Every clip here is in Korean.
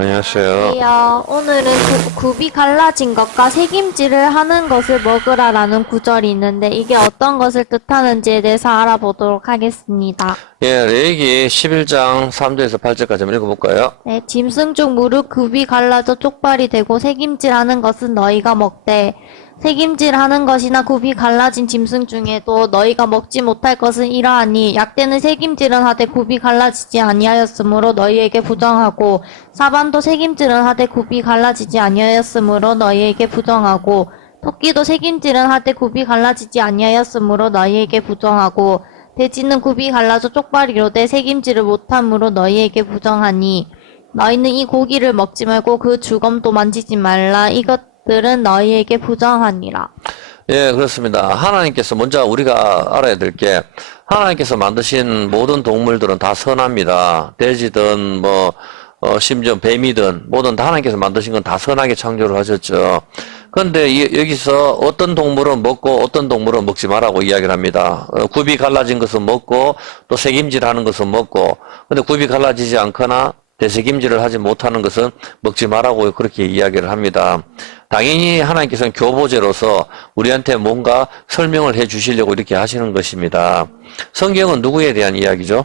안녕하세요. 오늘은 굽이 갈라진 것과 색임질을 하는 것을 먹으라라는 구절이 있는데 이게 어떤 것을 뜻하는지에 대해서 알아보도록 하겠습니다. 예, 레위기 11장 3절에서 8절까지 한번 읽어볼까요? 네, 짐승 중 무릇 굽이 갈라져 쪽발이 되고 색임질하는 것은 너희가 먹되 색임질하는 것이나 굽이 갈라진 짐승 중에도 너희가 먹지 못할 것은 이러하니 약대는 색임질은 하되 굽이 갈라지지 아니하였으므로 너희에게 부정하고 사반도 색임질은 하되 굽이 갈라지지 아니하였으므로 너희에게 부정하고 토끼도 색임질은 하되 굽이 갈라지지 아니하였으므로 너희에게 부정하고 돼지는 굽이 갈라져 쪽발이로되 색임질을 못함으로 너희에게 부정하니 너희는 이 고기를 먹지 말고 그 주검도 만지지 말라. 이것들은 너희에게 부정하니라. 예, 그렇습니다. 하나님께서 먼저 우리가 알아야 될 게 하나님께서 만드신 모든 동물들은 다 선합니다. 돼지든 심지어 뱀이든 뭐든 다 하나님께서 만드신 건 다 선하게 창조를 하셨죠. 그런데 여기서 어떤 동물은 먹고 어떤 동물은 먹지 말라고 이야기를 합니다. 굽이 갈라진 것은 먹고 또 색임질하는 것은 먹고, 근데 굽이 갈라지지 않거나 대색임질을 하지 못하는 것은 먹지 말라고 그렇게 이야기를 합니다. 당연히 하나님께서는 교보제로서 우리한테 뭔가 설명을 해 주시려고 이렇게 하시는 것입니다. 성경은 누구에 대한 이야기죠?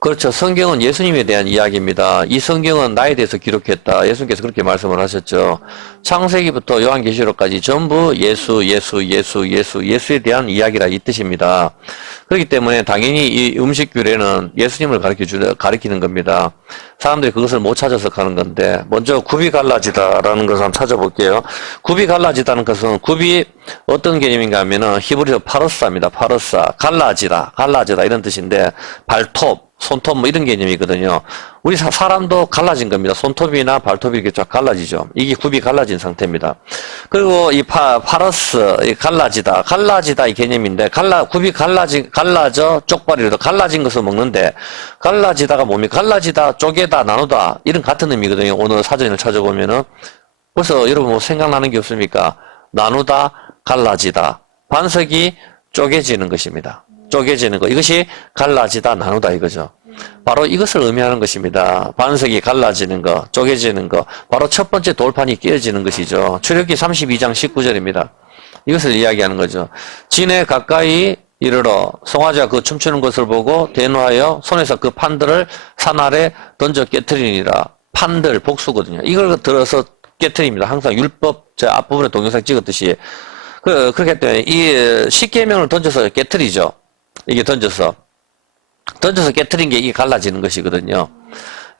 그렇죠. 성경은 예수님에 대한 이야기입니다. 이 성경은 나에 대해서 기록했다. 예수님께서 그렇게 말씀을 하셨죠. 창세기부터 요한계시록까지 전부 예수에 대한 이야기라 이 뜻입니다. 그렇기 때문에 당연히 이 음식 규례는 예수님을 가리키는 겁니다. 사람들이 그것을 못 찾아서 가는 건데, 먼저 굽이 갈라지다라는 것을 한번 찾아볼게요. 굽이 갈라지다는 것은, 굽이 어떤 개념인가 하면은 히브리어 파르사입니다. 파르사. 갈라지다 이런 뜻인데, 발톱, 손톱 뭐 이런 개념이거든요. 우리 사람도 갈라진 겁니다. 손톱이나 발톱이 이렇게 쫙 갈라지죠. 이게 굽이 갈라진 상태입니다. 그리고 이 파러스, 이 갈라지다 이 개념인데, 굽이 갈라져 쪽발이라도 갈라진 것을 먹는데, 갈라지다가 뭡니까? 갈라지다, 쪼개다, 나누다 이런 같은 의미거든요. 오늘 사전을 찾아보면은. 그래서 여러분 뭐 생각나는 게 없습니까? 나누다, 갈라지다. 반석이 쪼개지는 것입니다. 쪼개지는 것. 이것이 갈라지다, 나누다 이거죠. 바로 이것을 의미하는 것입니다. 반석이 갈라지는 것, 쪼개지는 것. 바로 첫 번째 돌판이 깨어지는 것이죠. 출애굽기 32장 19절입니다. 이것을 이야기하는 거죠. 진에 가까이 이르러 송아지가 그 춤추는 것을 보고 대노하여 손에서 그 판들을 산 아래 던져 깨트리니라. 판들, 복수거든요. 이걸 들어서 깨트립니다. 항상 율법, 제 앞부분에 동영상 찍었듯이. 그렇기 때문에 이 십계명을 던져서 깨트리죠. 이게 던져서 깨트린 게 이게 갈라지는 것이거든요.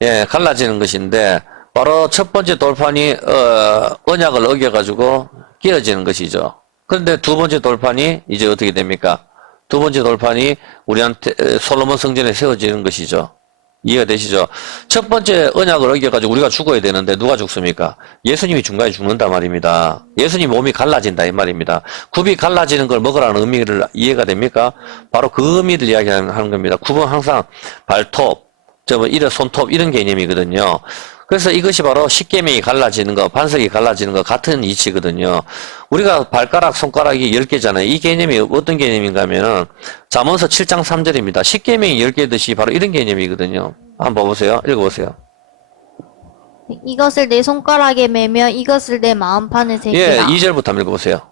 예, 갈라지는 것인데, 바로 첫 번째 돌판이, 언약을 어겨가지고 끼어지는 것이죠. 그런데 두 번째 돌판이 이제 어떻게 됩니까? 두 번째 돌판이 우리한테, 솔로몬 성전에 세워지는 것이죠. 이해가 되시죠? 첫 번째 언약을 어겨가지고 우리가 죽어야 되는데 누가 죽습니까? 예수님이 중간에 죽는단 말입니다. 예수님 몸이 갈라진다 이 말입니다. 굽이 갈라지는 걸 먹으라는 의미를 이해가 됩니까? 바로 그 의미를 이야기하는 겁니다. 굽은 항상 발톱, 이런 손톱 이런 개념이거든요. 그래서 이것이 바로 십계명이 갈라지는 거, 반석이 갈라지는 거 같은 이치거든요. 우리가 발가락, 손가락이 10개잖아요. 이 개념이 어떤 개념인가 하면은 잠언서 7장 3절입니다. 십계명이 10개듯이 바로 이런 개념이거든요. 한번 봐보세요. 읽어보세요. 이것을 내 손가락에 매며 이것을 내 마음판에 새기라. 예, 2절부터 한번 읽어보세요.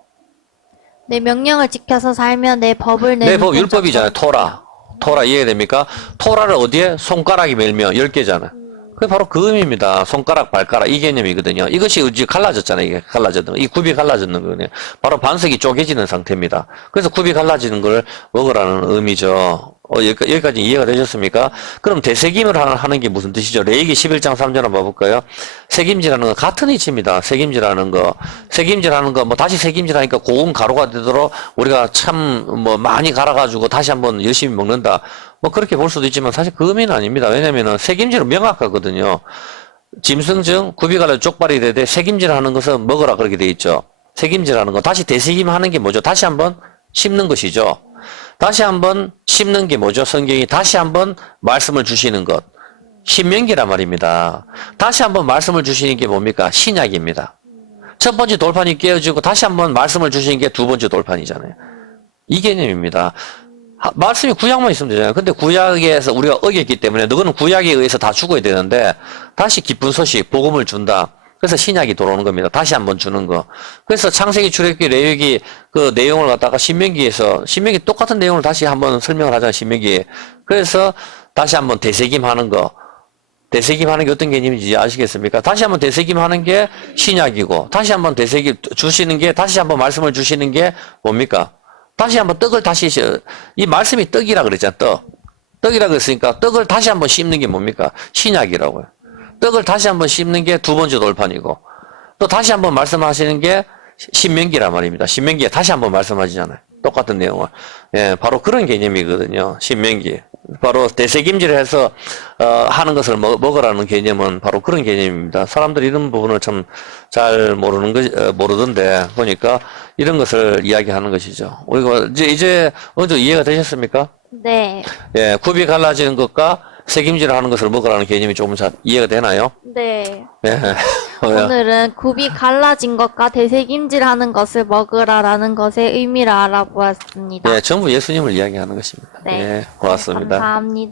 내 명령을 지켜서 살며 내 법을 내 법, 율법이잖아요. 토라 이해됩니까? 토라를 어디에? 손가락에 매며 10개잖아요. 그게 바로 그 의미입니다. 손가락, 발가락, 이 개념이거든요. 이것이 이제 갈라졌잖아요. 이게 갈라졌는 거. 이 굽이 갈라졌는 거거든요. 바로 반석이 쪼개지는 상태입니다. 그래서 굽이 갈라지는 걸 먹으라는 의미죠. 여기까지 이해가 되셨습니까? 그럼 대색임을 하는 게 무슨 뜻이죠? 레위기 11장 3절 한번 봐볼까요? 색임질하는 거 같은 이치입니다. 색임질하는 거, 뭐 다시 색임질하니까 고운 가루가 되도록 우리가 참 뭐 많이 갈아가지고 다시 한번 열심히 먹는다. 뭐 그렇게 볼 수도 있지만 사실 그 의미는 아닙니다. 왜냐면은 색임질은 명확하거든요. 짐승 중 굽이 갈라 쪽발이 되되 색임질하는 것은 먹으라 그렇게 돼 있죠. 색임질하는 거 다시 대색임하는 게 뭐죠? 다시 한번 씹는 것이죠. 다시 한번 씹는 게 뭐죠? 성경이 다시 한번 말씀을 주시는 것. 신명기란 말입니다. 다시 한번 말씀을 주시는 게 뭡니까? 신약입니다. 첫 번째 돌판이 깨어지고 다시 한번 말씀을 주시는 게 두 번째 돌판이잖아요. 이 개념입니다. 말씀이 구약만 있으면 되잖아요. 근데 구약에서 우리가 어겼기 때문에 너는 구약에 의해서 다 죽어야 되는데 다시 기쁜 소식, 복음을 준다. 그래서 신약이 들어오는 겁니다. 다시 한번 주는 거. 그래서 창세기, 출애굽기, 레위기 그 내용을 갖다가 신명기 똑같은 내용을 다시 한번 설명을 하잖아요. 신명기. 그래서 다시 한번 되새김하는 거. 되새김하는 게 어떤 개념인지 아시겠습니까? 다시 한번 되새김하는 게 신약이고 다시 한번 되새김 주시는 게 다시 한번 말씀을 주시는 게 뭡니까? 다시 한번 떡을 다시 이 말씀이 떡이라 그랬잖아. 떡이라 그랬으니까 떡을 다시 한번 씹는 게 뭡니까? 신약이라고요. 떡을 다시 한번 씹는 게 두 번째 돌판이고 또 다시 한번 말씀하시는 게 신명기란 말입니다. 신명기에 다시 한번 말씀하시잖아요. 똑같은 내용을. 예, 바로 그런 개념이거든요. 신명기. 바로 되새김질을 해서 하는 것을 먹으라는 개념은 바로 그런 개념입니다. 사람들이 이런 부분을 참 잘 모르던데 보니까 이런 것을 이야기하는 것이죠. 우리가 이제 어느 정도 이해가 되셨습니까? 네. 예, 굽이 갈라지는 것과 새김질을 하는 것을 먹으라는 개념이 조금 잘 이해가 되나요? 네. 예. 오늘은 굽이 갈라진 것과 되새김질하는 것을 먹으라라는 것의 의미를 알아보았습니다. 예, 전부 예수님을 이야기하는 것입니다. 네. 예, 고맙습니다. 감사합니다.